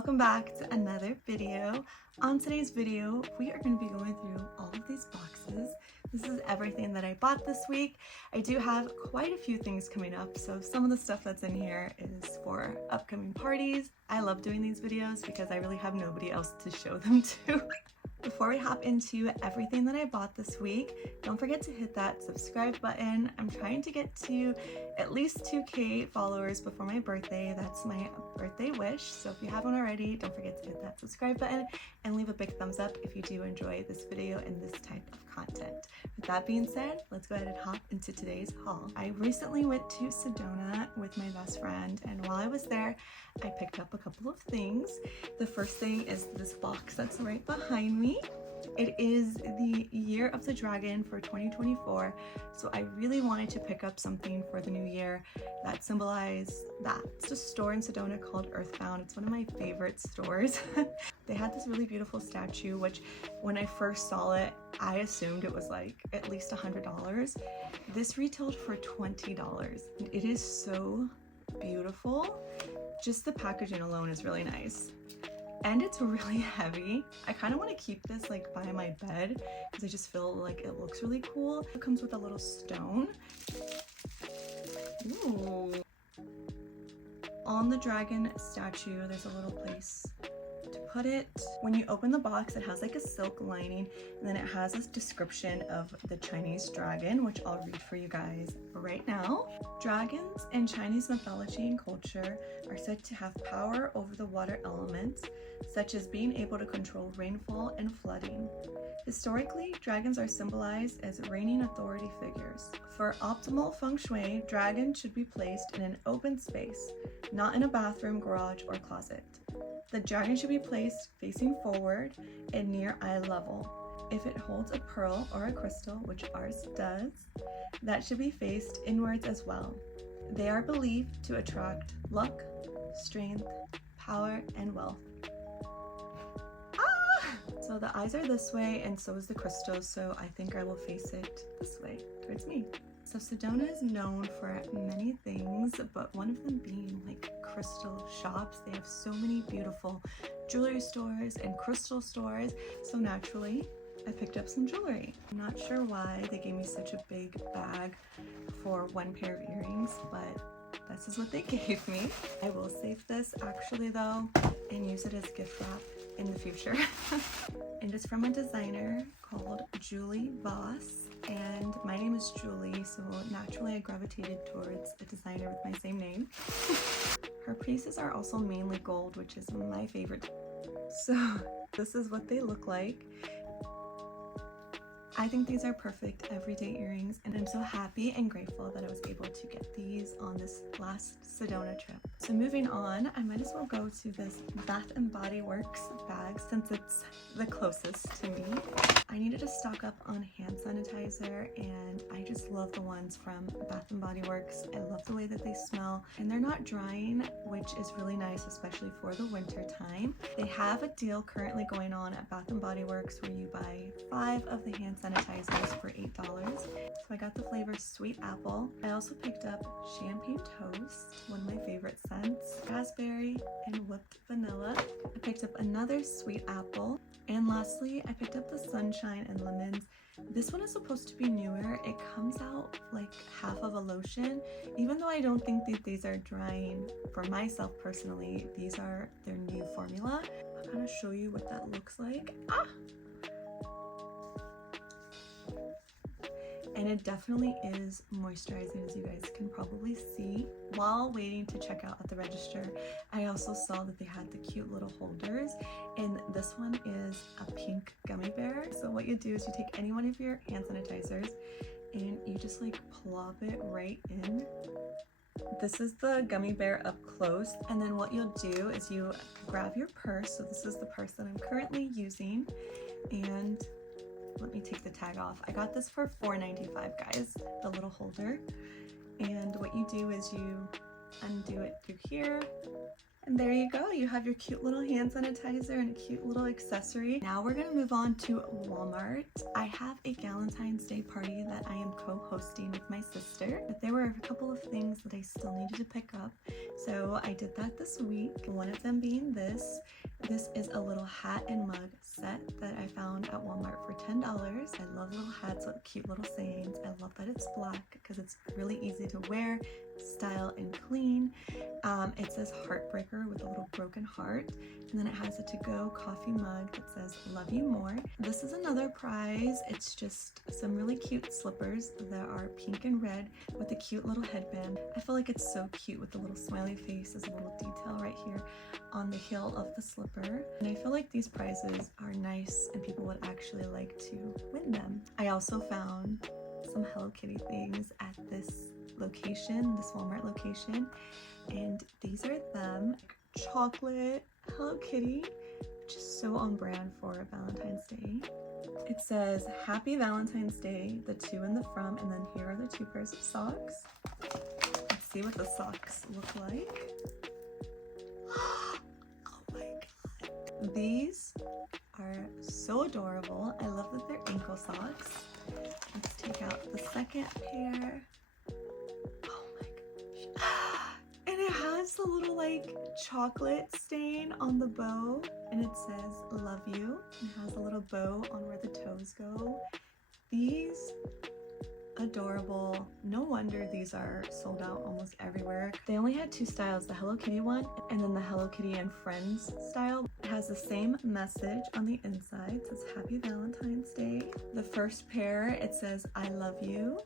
welcome back to another video. On today's video, we are going to be going through all of these boxes. This is everything that I bought this week. I do have quite a few things coming up, so some of the stuff that's in here is for upcoming parties. I love doing these videos because I really have nobody else to show them to. Before we hop into everything that I bought this week, don't forget to hit that subscribe button. I'm trying to get to at least 2K followers before my birthday. That's my birthday wish. So if you haven't already, don't forget to hit that subscribe button and leave a big thumbs up if you do enjoy this video and this type of content. With that being said, let's go ahead and hop into today's haul. I recently went to Sedona with my best friend, and while I was there, I picked up a couple of things. The first thing is this box that's right behind me. It is the Year of the Dragon for 2024, so I really wanted to pick up something for the new year that symbolized that. It's a store in Sedona called Earthbound. It's one of my favorite stores. They had this really beautiful statue, which when I first saw it, I assumed it was like at least $100. This retailed for $20. It is so beautiful. Just the packaging alone is really nice. And it's really heavy. I kind of want to keep this like by my bed because I just feel like it looks really cool. It comes with a little stone. Ooh. On the dragon statue, there's a little place to put it. When you open the box, it has like a silk lining, and then it has this description of the Chinese dragon, which I'll read for you guys right now. Dragons in Chinese mythology and culture are said to have power over the water elements, such as being able to control rainfall and flooding. Historically, dragons are symbolized as reigning authority figures. For optimal feng shui, dragons should be placed in an open space, not in a bathroom, garage, or closet. The dragon should be placed facing forward and near eye level. If it holds a pearl or a crystal, which ours does, that should be faced inwards as well. They are believed to attract luck, strength, power, and wealth. So the eyes are this way, and so is the crystal, so I think I will face it this way towards me. So Sedona is known for many things, but one of them being like crystal shops. They have so many beautiful jewelry stores and crystal stores, so naturally I picked up some jewelry. I'm not sure why they gave me such a big bag for one pair of earrings, but this is what they gave me. I will save this actually though and use it as gift wrap in the future. And it's from a designer called Girly, and my name is Julie, so naturally I gravitated towards a designer with my same name. Her pieces are also mainly gold, which is my favorite. So this is what they look like. I think these are perfect everyday earrings, and I'm so happy and grateful that I was able to get these on this last Sedona trip. So moving on, I might as well go to this Bath & Body Works bag since it's the closest to me. I needed to stock up on hand sanitizer, and I just love the ones from Bath & Body Works. I love the way that they smell, and they're not drying, which is really nice, especially for the winter time. They have a deal currently going on at Bath & Body Works where you buy 5 of the hand sanitizers for $8. So I got the flavor Sweet Apple. I also picked up Champagne Toast, one of my favorite scents, raspberry, and whipped vanilla. I picked up another Sweet Apple. And lastly, I picked up the Sunshine and Lemons. This one is supposed to be newer. It comes out like half of a lotion. Even though I don't think that these are drying for myself personally, these are their new formula. I'll kind of show you what that looks like. And it definitely is moisturizing, as you guys can probably see. While waiting to check out at the register, I also saw that they had the cute little holders, and this one is a pink gummy bear. So what you do is you take any one of your hand sanitizers and you just like plop it right in. This is the gummy bear up close, and then what you'll do is you grab your purse. So this is the purse that I'm currently using, and let me take the tag off. I got this for $4.95, guys, the little holder. And what you do is you undo it through here, And there you go. You have your cute little hand sanitizer and a cute little accessory. Now we're gonna move on to Walmart. I have a Valentine's Day party that I am co-hosting with my sister, but there were a couple of things that I still needed to pick up. So I did that this week. One of them being this. This is a little hat and mug set that I found at Walmart for $10. I love little hats with cute little sayings. I love that it's black because it's really easy to wear, style, and clean. It says Heartbreaker with a little broken heart, and then it has a to-go coffee mug that says Love You More. This is another prize. It's just some really cute slippers that are pink and red with a cute little headband. I feel like it's so cute with the little smiley face. There's a little detail right here on the heel of the slipper, and I feel like these prizes are nice and people would actually like to win them. I also found some Hello Kitty things at this location, this Walmart location, and these are them. Chocolate Hello Kitty, which is so on brand for Valentine's Day. It says Happy Valentine's Day, the to and the from, and then here are the 2 pairs of socks. Let's see what the socks look like. Oh my god. These are so adorable. I love that they're ankle socks. Let's take out the second pair. Oh my gosh. And it has a little like chocolate stain on the bow, and it says Love You. It has a little bow on where the toes go. These adorable. No wonder these are sold out almost everywhere. They only had 2 styles, the Hello Kitty one and then the Hello Kitty and Friends style. It has the same message on the inside. It says Happy Valentine's Day. The first pair, it says I love you,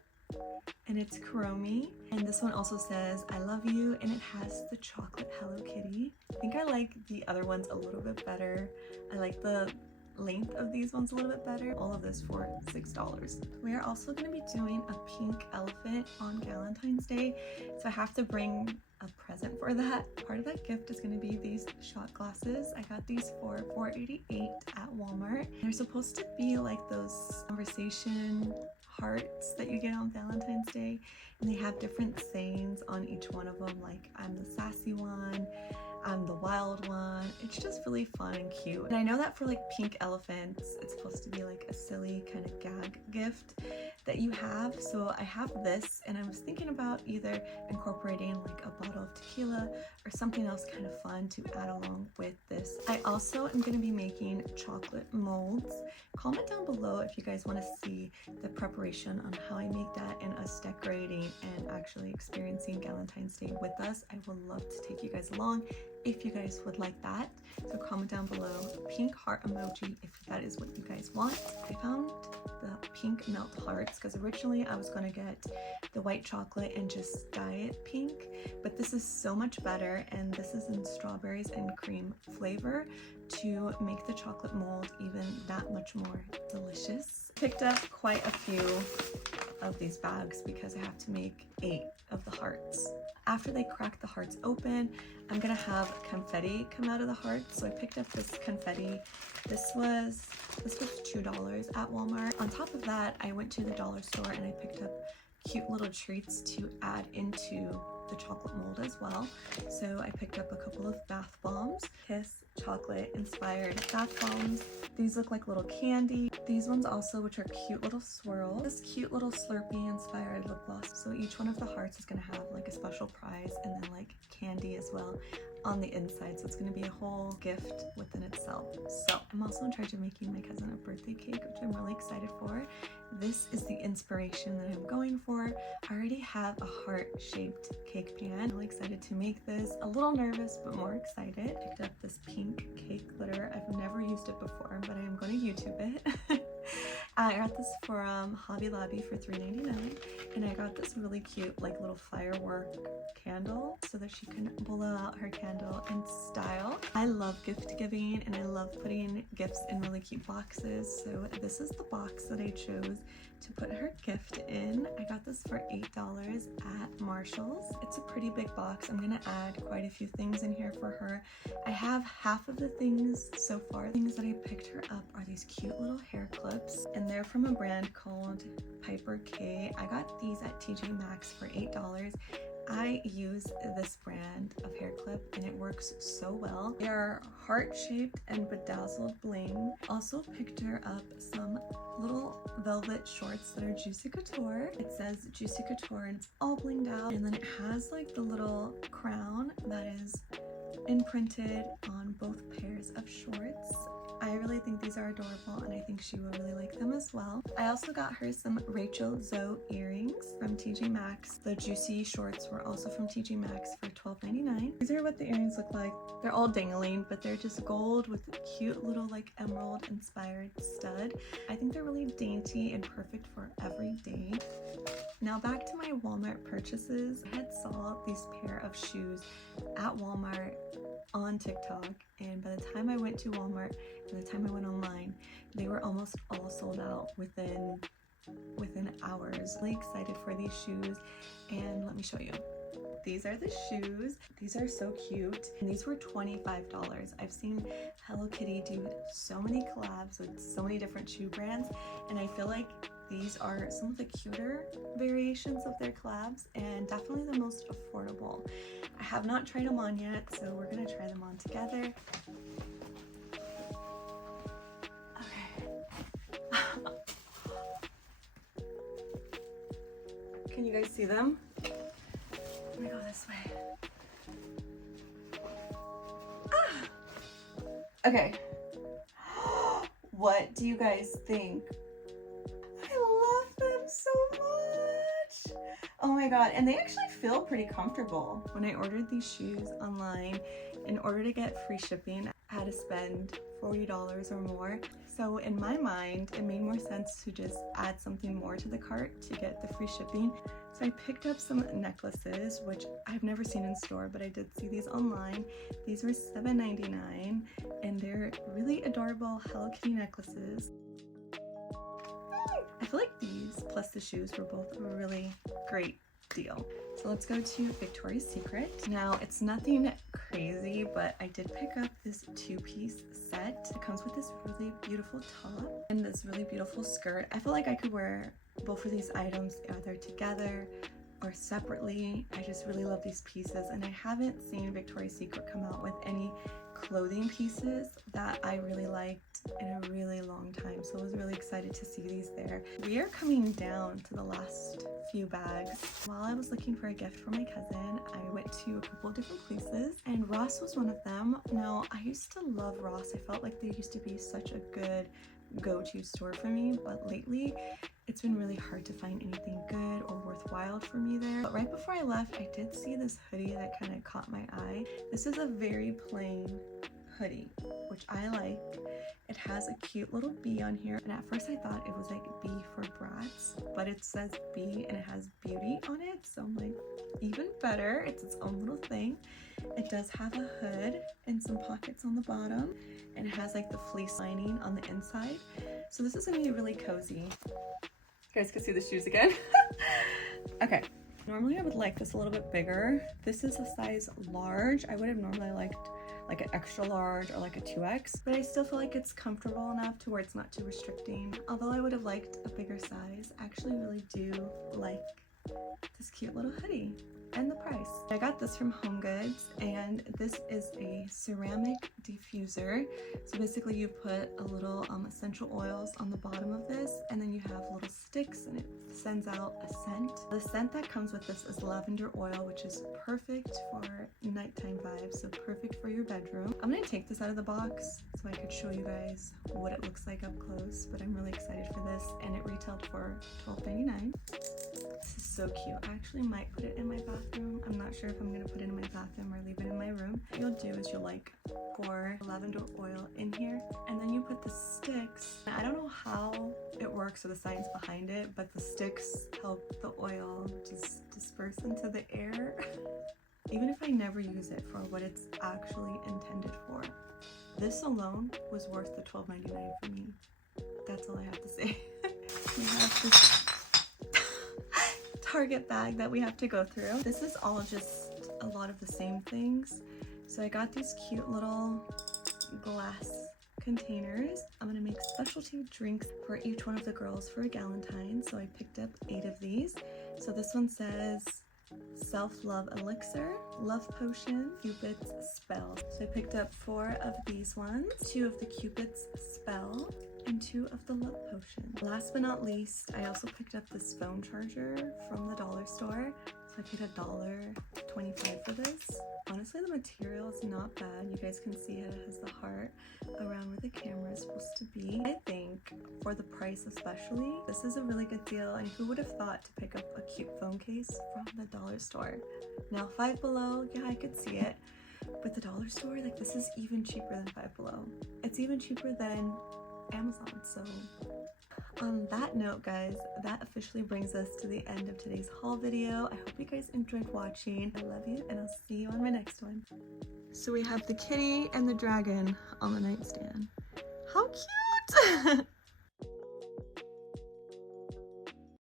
and it's Kuromi. And this one also says I love you, and it has the chocolate Hello Kitty. I think I like the other ones a little bit better. I like the length of these ones a little bit better. All of this for $6. We are also going to be doing a pink elephant on Valentine's Day, so I have to bring a present for that. Part of that gift is going to be these shot glasses. I got these for $4.88 at Walmart. They're supposed to be like those conversation hearts that you get on Valentine's Day, and they have different sayings on each one of them, like I'm the sassy one, I'm the wild one. It's just really fun and cute. And I know that for like pink elephants, it's supposed to be like a silly kind of gag gift that you have. So I have this, and I was thinking about either incorporating like a bottle of tequila or something else kind of fun to add along with this. I also am going to be making chocolate molds. Comment down below if you guys want to see the preparation on how I make that and us decorating and actually experiencing Valentine's Day with us. I would love to take you guys along if you guys would like that. So comment down below pink heart emoji if that is what you guys want. I found the pink melt hearts because originally I was going to get the white chocolate and just dye it pink, but this is so much better, and this is in strawberries and cream flavor to make the chocolate mold even that much more delicious. Picked up quite a few of these bags because I have to make 8 of the hearts. After they crack the hearts open, I'm gonna have confetti come out of the hearts. So I picked up this confetti. This was $2 at Walmart. On top of that, I went to the dollar store and I picked up cute little treats to add into the chocolate mold as well. So I picked up a couple of bath bombs, Kiss chocolate inspired bath bombs. These look like little candy. These ones also, which are cute little swirls. This cute little Slurpee inspired lip gloss. So each one of the hearts is gonna have like a special prize and then like candy as well on the inside. So it's gonna be a whole gift within itself. So I'm also in charge of making my cousin a birthday cake, which I'm really excited for. This is the inspiration that I'm going for. I already have a heart-shaped cake pan. I'm really excited to make this. A little nervous, but more excited. Picked up this pink cake glitter. I've never used it before, but I am going to YouTube it. I got this from Hobby Lobby for $3.99, and I got this really cute like little firework candle so that she can blow out her candle in style. I love gift giving and I love putting gifts in really cute boxes, so this is the box that I chose to put her gift in. I got this for $8 at Marshall's. It's a pretty big box. I'm gonna add quite a few things in here for her. I have half of the things so far. Things that I picked her up are these cute little hair clips, and they're from a brand called Piper K. I got these at TJ Maxx for $8. I use this brand of hair clip and it works so well. They are heart-shaped and bedazzled bling. Also picked her up some little velvet shorts that are Juicy Couture. It says Juicy Couture and it's all blinged out, and then it has like the little crown that is imprinted on both pairs of shorts. I really think these are adorable and I think she would really like them as well. I also got her some Rachel Zoe earrings from TJ Maxx. The Juicy shorts were also from TJ Maxx for $12.99. These are what the earrings look like. They're all dangling, but they're just gold with a cute little like emerald inspired stud. I think they're really dainty and perfect for every day. Now back to my Walmart purchases. I had saw these pair of shoes at Walmart on TikTok, and by the time I went to Walmart, by the time I went online, they were almost all sold out within hours. Really excited for these shoes, and let me show you. These are the shoes. These are so cute, and these were $25. I've seen Hello Kitty do so many collabs with so many different shoe brands, and I feel like these are some of the cuter variations of their collabs and definitely the most affordable. I have not tried them on yet, so we're gonna try them on together. Okay. Can you guys see them? Let me go this way. Ah! Okay. What do you guys think? I love them so much. Oh my god, and they actually feel pretty comfortable. When I ordered these shoes online, in order to get free shipping, I had to spend $40 or more. So in my mind, it made more sense to just add something more to the cart to get the free shipping. So I picked up some necklaces, which I've never seen in store, but I did see these online. These were $7.99, and they're really adorable Hello Kitty necklaces. I feel like these plus the shoes were both a really great deal. So let's go to Victoria's Secret. Now it's nothing crazy, but I did pick up this two-piece set. It comes with this really beautiful top and this really beautiful skirt. I feel like I could wear both of these items either together or separately. I just really love these pieces, and I haven't seen Victoria's Secret come out with any clothing pieces that I really liked in a really long time, so I was really excited to see these there. We are coming down to the last few bags. While I was looking for a gift for my cousin, I went to a couple of different places, and Ross was one of them. Now, I used to love Ross. I felt like they used to be such a good go-to store for me, but lately it's been really hard to find anything good or worthwhile for me there. But right before I left, I did see this hoodie that kind of caught my eye. This is a very plain hoodie, which I like. It has a cute little bee on here, and at first I thought it was like B for brats, but it says B and it has beauty on it, so I'm like, even better. It's its own little thing. It does have a hood and some pockets on the bottom, and it has like the fleece lining on the inside, so this is gonna be really cozy. You guys can see the shoes again. Okay, normally I would like this a little bit bigger. This is a size large. I would have normally liked like an extra large or like a 2X, but I still feel like it's comfortable enough to where it's not too restricting. Although I would have liked a bigger size, I actually really do like this cute little hoodie. And the price. I got this from HomeGoods, and this is a ceramic diffuser. So basically you put a little essential oils on the bottom of this, and then you have little sticks and it sends out a scent. The scent that comes with this is lavender oil, which is perfect for nighttime vibes, so perfect for your bedroom. I'm gonna take this out of the box so I could show you guys what it looks like up close, but I'm really excited for this, and it retailed for $12.99. This is so cute. I actually might put it in my bathroom. I'm not sure if I'm gonna put it in my bathroom or leave it in my room. What you'll do is you'll like pour lavender oil in here, and then you put the sticks. I don't know how it works or the science behind it, but the sticks help the oil just disperse into the air. Even if I never use it for what it's actually intended for, this alone was worth the $12.99 for me. That's all I have to say. We have this Target bag that we have to go through. This is all just a lot of the same things. So I got these cute little glass containers. I'm gonna make specialty drinks for each one of the girls for a Galentine. So I picked up 8 of these. So this one says Self-Love Elixir, Love Potion, Cupid's Spell. So I picked up 4 of these ones, 2 of the Cupid's Spell, and 2 of the Love Potion. Last but not least, I also picked up this phone charger from the dollar store. So I paid $1.25 for this. Honestly, the material is not bad. You guys can see it has the heart around where the camera is supposed to be. I think for the price especially, this is a really good deal, and who would have thought to pick up a cute phone case from the dollar store? Now Five Below, yeah, I could see it, but the dollar store, like, this is even cheaper than Five Below. It's even cheaper than Amazon. So on that note, guys, that officially brings us to the end of today's haul video. I hope you guys enjoyed watching. I love you, and I'll see you on my next one. So we have the kitty and the dragon on the nightstand. How cute!